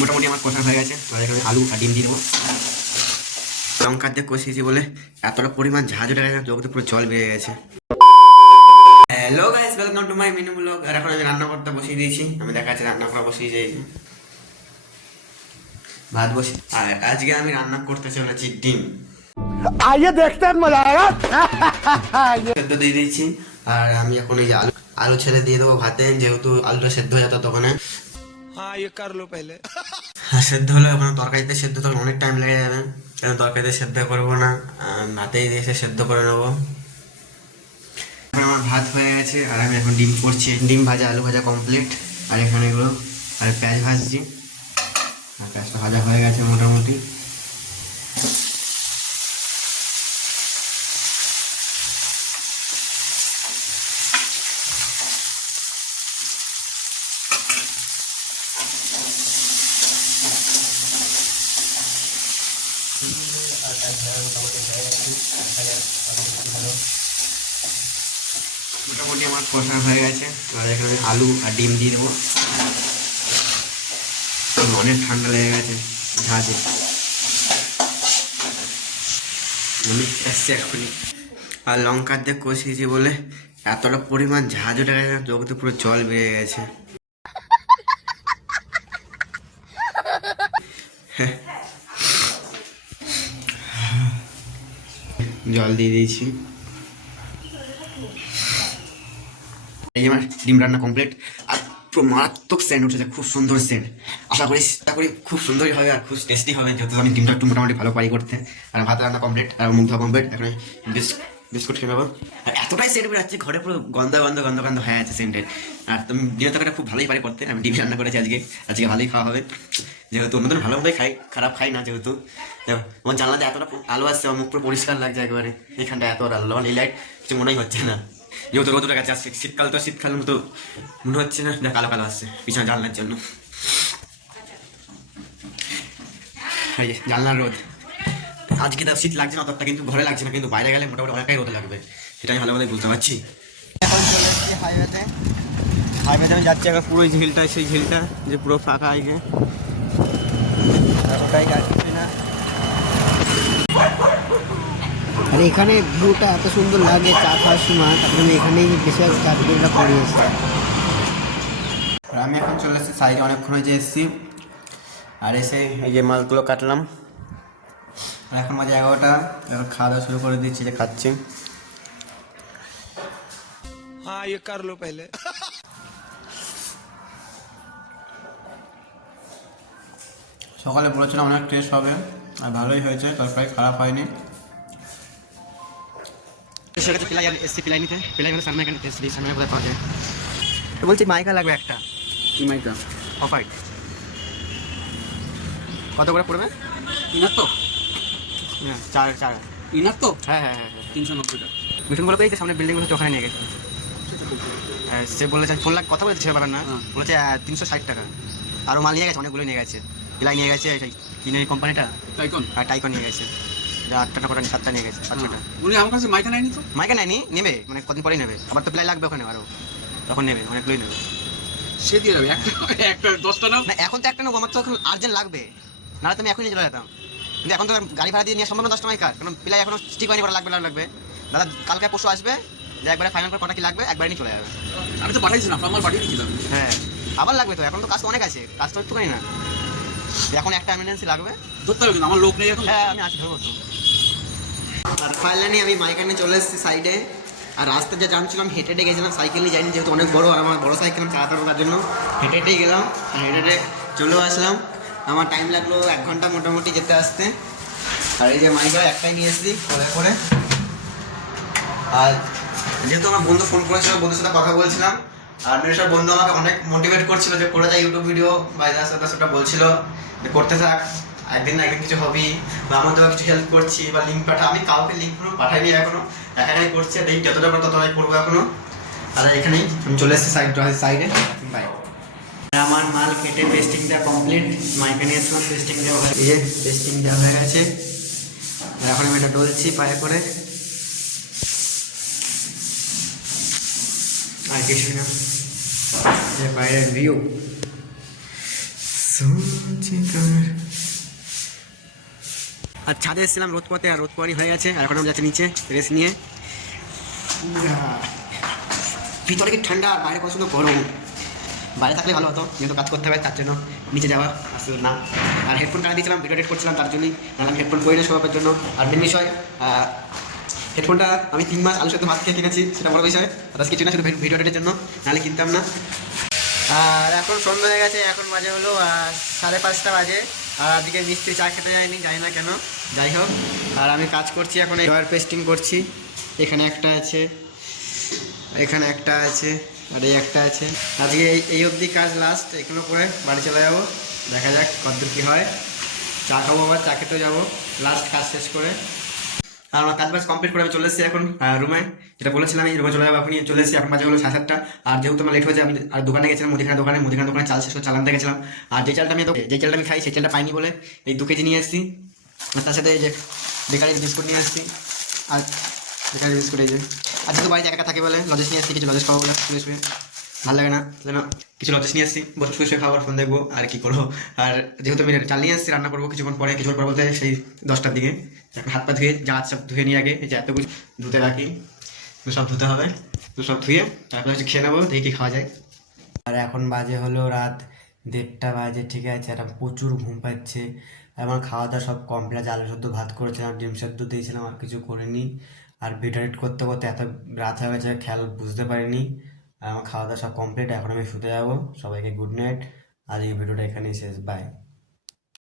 মোটামুটি আমার কষা হয়ে গেছে। এখানে আলু আর ডিম দিয়ে দেবো। লঙ্কা দিয়ে কষিয়েছি বলে এতটা পরিমাণ ঝাঁঝ উঠে গেছে, জগতে পুরো জল বেরিয়ে গেছে। Hello guys, welcome to my Minu blog. আর এখন আমি রান্না করতে বসিয়ে দিয়েছি। আমি দেখা যাচ্ছে রান্না করা বসিয়ে যাই, ভাত বসি। আর আজকে আমি রান্না করতে চলেছি ডিম। आइए देखते हैं मजा आएगा। সেদ্ধ দিয়ে দিয়েছি। আর আমি এখন এই যে আলু ছেড়ে দিয়ে দেবো ভাতে, যেহেতু আলুটা সেদ্ধ হয়ে যেত তখন। हाँ ये कर लो पहले। সেদ্ধ হলে এখন তরকারিতে সেদ্ধ তখন অনেক টাইম লেগে যাবে, কেন তরকারিতে সেদ্ধ করবো না, ভাতেই দিয়ে সেদ্ধ করে নেবো। এখন আমার ভাত হয়ে গেছে আর আমি এখন ডিম করছি। ডিম ভাজা আলু ভাজা কমপ্লিট। আর এখানে এগুলো আর পেঁয়াজ ভাজছি। আর পেঁয়াজটা ভাজা হয়ে গেছে মোটামুটি। মোটামুটি আমার কষা হয়ে গেছে। আর এখানে আলু আর ডিম দিয়ে দেবো। অনেক ঠান্ডা লেগে গেছে ঝাঁঝে, অনেক এসছে এক্ষুনি। আর লঙ্কা দিয়ে কষিয়েছি বলে এতটা পরিমাণ ঝাঁঝ উঠে গেছে, জগতে পুরো জল বেরিয়ে গেছে। জল দিয়ে দিয়েছি। এই আমার ডিম রান্না কমপ্লিট। আর পুরো মারাত্মক সেন্ট উঠেছে, খুব সুন্দর সেন্ট। আশা করি খুব সুন্দরই হবে আর খুব টেস্টি হবে, যেহেতু আমি ডিমটা একটু মোটামুটি ভালো পারি করতে। আর ভাত রান্না কমপ্লিট আর মুখ ধোয়া কমপ্লিট। এখন বিস্কুট খেয়ে নেবো। আর এতটাই সেন্ট বেরোচ্ছে, ঘরে পুরো গন্ধ হয়ে আছে সেন্টের। আর তুমি ডিমের তরকারিটা খুব ভালোই পারি করতে। আমি ডিম রান্না করেছি আজকে ভালোই খাওয়া হবে, যেহেতু অন্যদিন ভালোভাবে খাই, খারাপ খাই না। যেহেতু আমার জানলাতে এতটা আলো আসছে, আমার মুখ পুরো পরিষ্কার লাগছে একেবারে। এখানটা এত আলো, এই লাইট কিছু মনেই হচ্ছে না, যেহেতু রোদ উঠে গেছে। আর শীতকাল মতো মনে হচ্ছে না, কালো কালো আসছে পিছনে জানলার জন্য। এই যে জানলার রোদ, আজকে তো শীত লাগছে না অতটা, কিন্তু ঘরে লাগছে না, কিন্তু বাইরে গেলে মোটামুটি অনেকটাই রোদ লাগবে, সেটা আমি ভালোভাবে বুঝতে পারছি। এখন চলে এসেছি হাইওয়েতে আমি যাচ্ছি। এখন পুরো ঝিলটা, সেই ঝিলটা যে পুরো ফাঁকা আগে, ওটাই যাচ্ছি না। আর এখানে ভিউটা এত সুন্দর লাগে চা খাওয়ার সময়, তারপরে আমি এখানেই বেশিরভাগ চা ভিডিওটা করে এসেছি। আর আমি এখন চলে এসেছি সাইডে, অনেকক্ষণ হয়ে এসেছি। আর এসে এই যে মালগুলো কাটলাম। আর এখন মাঝে 11টা, এখন খাওয়া দাওয়া শুরু করে দিচ্ছি, যে খাচ্ছি। हाँ ये कर लो पहले। সকালে বলেছিলাম অনেক টেস্ট হবে, আর ভালোই হয়েছে, তরকারি খারাপ হয়নি। বলছি মাইকা লাগবে একটা। কি মাইকা? অফাইট কত করে পড়বে? ইনার তো হ্যাঁ, চার। ইনার তো হ্যাঁ 390 টাকা। মিঠুন বলে এই যে সামনে বিল্ডিং হচ্ছে, ওখানে নিয়ে গেছে। সে বলেছে ফোন কথা বলেছে, ছেড়ে পাবেন না, বলেছে 360 টাকা। আরও মাল নিয়ে গেছে, অনেকগুলো নিয়ে গেছে। পিলাই নিয়ে গেছে, কিনে কোম্পানিটা টাইকন নিয়ে গেছে, যা 8টা করে 7টা নিয়ে গেছে, 5-6টা। উনি আমার কাছে মাইকা নেয়নি তো। মাইকা নেয়নি, নেবে মানে কদিন পরেই নেবে। আবার তো প্লাই লাগবে ওখানে আরও, তখন নেবে, অনেকগুলোই নেবে। সে দিয়ে যাবে একটা 10টা নাও না এখন তো একটা নেবো, আমার তো এখন আর্জেন্ট লাগবে, নাহলে তুমি এখনই চলে যেতাম। কিন্তু এখন তো গাড়ি ভাড়া দিয়ে নিয়ে সম্ভব না 10টা মাইকার, কারণ প্লাই এখনো ঠিক হয়নি, লাগবে। দাদা কালকে পরশু আসবে, যে একবারে ফাইনাল করে কটা কি লাগবে একবারে নিয়ে চলে যাবে। আমি তো পাঠাইছি না, আমার পাঠিয়ে দিয়েছিলাম। হ্যাঁ আবার লাগবে তো, এখন তো কাজ তো অনেক আছে, কাজ তো একটুখানি না, এখন একটা এমার্জেন্সি লাগবে। ধরতে হবে কিন্তু আমার লোক নেই এখন। হ্যাঁ আমি আছি, ধরবো তো। আর ফাইনালি আমি মাইকা নিয়ে চলে এসেছি সাইডে। আর রাস্তা যে জানছিলাম হেঁটে গেছিলাম, সাইকেল নিয়ে যাইনি, যেহেতু অনেক বড়, আর আমার বড় সাইকেল আমি চালাতে পারবো, তার জন্য হেঁটেই গেলাম। আর হেঁটে চলেও আসলাম। আমার টাইম লাগলো 1 ঘন্টা মোটামুটি যেতে আসতে। আর এই যে মাইকা একটাই নিয়ে এসেছি করে। আর যেহেতু আমার বন্ধু ফোন করেছিল, বন্ধুর সাথে কথা বলছিলাম, আর মেয়েটার বন্ধু আমাকে অনেক মোটিভেট করছিল যে করে যায় ইউটিউব ভিডিও, বা সেটা বলছিল যে করতে থাক, একদিন না একদিন কিছু হবি, বা আমাদের কিছু হেল্প করছি, বা লিঙ্ক পাঠা। আমি কাউকে লিঙ্ক পুরো পাঠাইনি এখনো, একাই করছি। আর এই যতটা পারো ততটাই করবো এখনো। আর এখানেই আমি চলে এসেছি সাইডে। বাই। আমার মাল কেটে পেস্টিং দেওয়া কমপ্লিট। মাইকে নিয়ে এসলাম, পেস্টিং দেওয়া হয়ে গেছে, পেস্টিং দেওয়া হয়ে গেছে। আর এখন আমি এটা ডলছি পায়ে করে, আর কিছু না। বাইরের ভিউ আর ছাদে এসেছিলাম রোদ পথে, আর রোদ পোয়ানি হয়ে গেছে, আর এখন আমরা যাচ্ছি নিচে রেস্ট নিয়ে। ভিতরে কি ঠান্ডা আর বাইরে কত সুন্দর গরম। বাইরে থাকলে ভালো হতো, যেহেতু কাজ করতে হবে তার জন্য নিচে যাওয়া আসলে না। আর হেডফোন কানে দিয়েছিলাম, ভিডিও এডিট করছিলাম তার জন্যই, নাহলে আমি হেডফোন পরি না শোয়ার জন্য। আর মেন বিষয় হেডফোনটা আমি 3 মাস আলু সাথে ভাত খেয়ে কিনেছি, সেটা বড় বিষয়। আদার্স কিছু না, শুধু ভিডিও এডিটের জন্য, নাহলে কিনতাম না। আর এখন সন্ধ্যা হয়ে গেছে, এখন বাজে হলো 5:30 বাজে। আর আজকে মিস্ত্রি চা খেতে যায়নি, জানি না কেন, যাই হোক। আর আমি কাজ করছি এখন, ডয়ার পেস্টিং করছি। এখানে একটা আছে, এখানে একটা আছে, আর এই একটা আছে। আজকে এই অবধি কাজ লাস্ট, এগুলো করে বাড়ি চলে যাবো। দেখা যাক কতদূর কী হয়। চা খাবো, আবার চা খেতেও যাবো লাস্ট কাজ শেষ করে। আর আমার কাজ বাজ কমপ্লিট করে আমি চলে এসেছি এখন রুমে, যেটা বলেছিলাম এই রুমে চলে যাবো। এখনই চলে এসেছি, এখন বাজে হলো 7:30। আর যেহেতু আমার লেট হয়েছে, আমি আর দোকানে গেছিলাম, মুদিখানা দোকানে চাল শেষ করে চাল আনতে গেছিলাম। আর যে চালটা আমি খাই, সেই চালটা পাইনি বলে এই 2 কেজি নিয়ে এসেছি। আর তার সাথে এই যে বেকারির বিস্কুট নিয়ে এসেছি। আর বেকারির বিস্কুট এই যে, আর যেহেতু বাড়িতে একা থাকে বলে লজেস নিয়ে এসেছি, কিছু লজেস খাবো বলে শুয়ে শুয়ে ভালো লাগে না, যেন কিছু লজেস নিয়ে এসেছি, বসে শুয়ে শুয়ে খাবার ফোন দেখবো আর কি করবো। আর যেহেতু আমি চাল নিয়ে এসেছি, রান্না করবো কিছুক্ষণ পরে বলতে সেই 10টার দিকে। এখন হাত পা ধুয়ে সব ধুয়ে নিয়ে আগে, এই যে এত কিছু ধুতে রাখি, তো সব ধুতে হবে, তো সব ধুয়ে তারপরে হচ্ছে খেয়ে নেবো, দেখি কি খাওয়া যায়। আর এখন বাজে হলো রাত 1:30 বাজে, ঠিক আছে। আর প্রচুর ঘুম পাচ্ছে। আমার খাওয়া দাওয়া সব কমপ্লিট, আলু সেদ্ধ ভাত করেছিলাম, ডিম সেদ্ধ দিয়েছিলাম, আর কিছু করিনি। আর ভিডিও এডিট করতে করতে এত রাত হয়ে গেছে, খেয়াল বুঝতে পারিনি। আর আমার খাওয়া দাওয়া সব কমপ্লিট, এখন আমি শুতে যাবো। সবাইকে গুড নাইট। আর এই ভিডিওটা এখানেই শেষ, বাই।